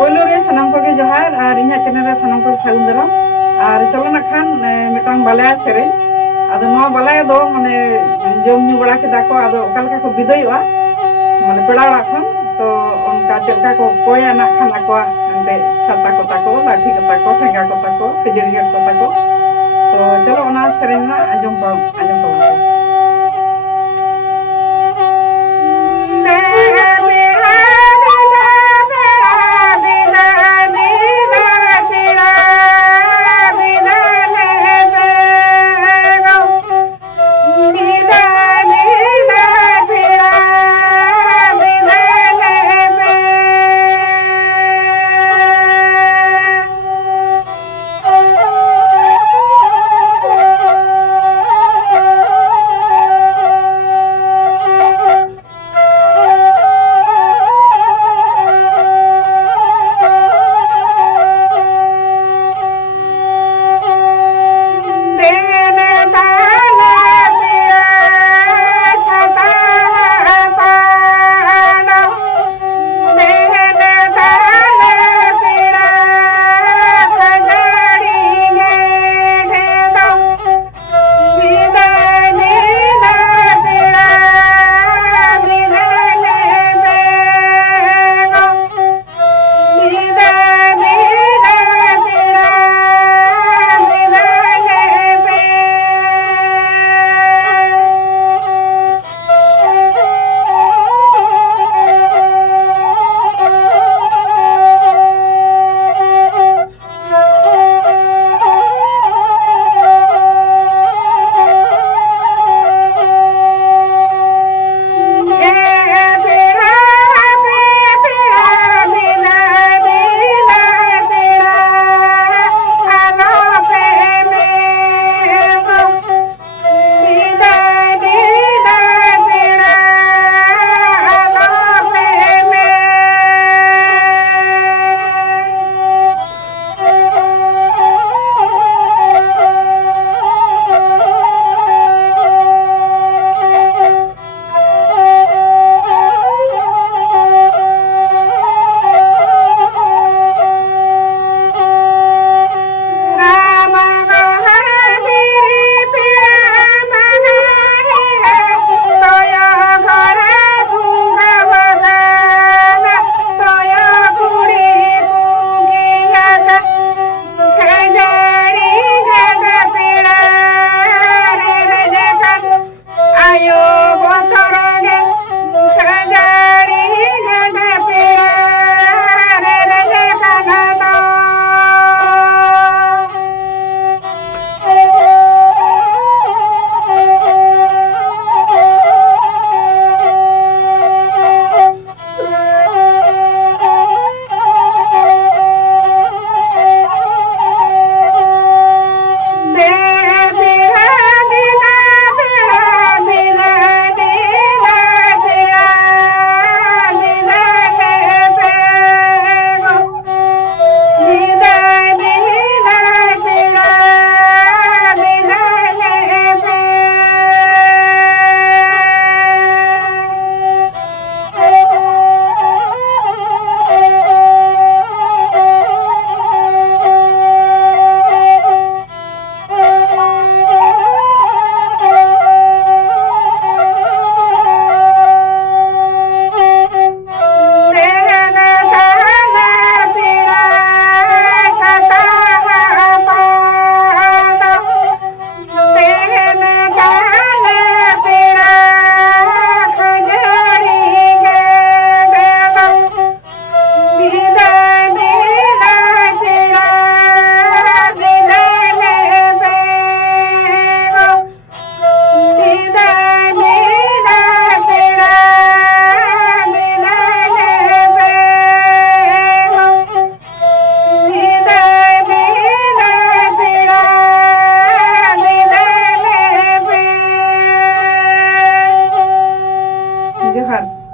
Polo re sanam ko ge johar ar inya channel re sanam ko sagun daram ar cholo na khan metang balaya sere ado no balaya do mane jom nyu bada keda ko ado okal ka ko bidoywa mane peda orak khan to onka chelka ko koya na khan akwa ante chata ko tako lathi ko tako thenga ko tako kejeri ko tako to cholo ona serena ajom pa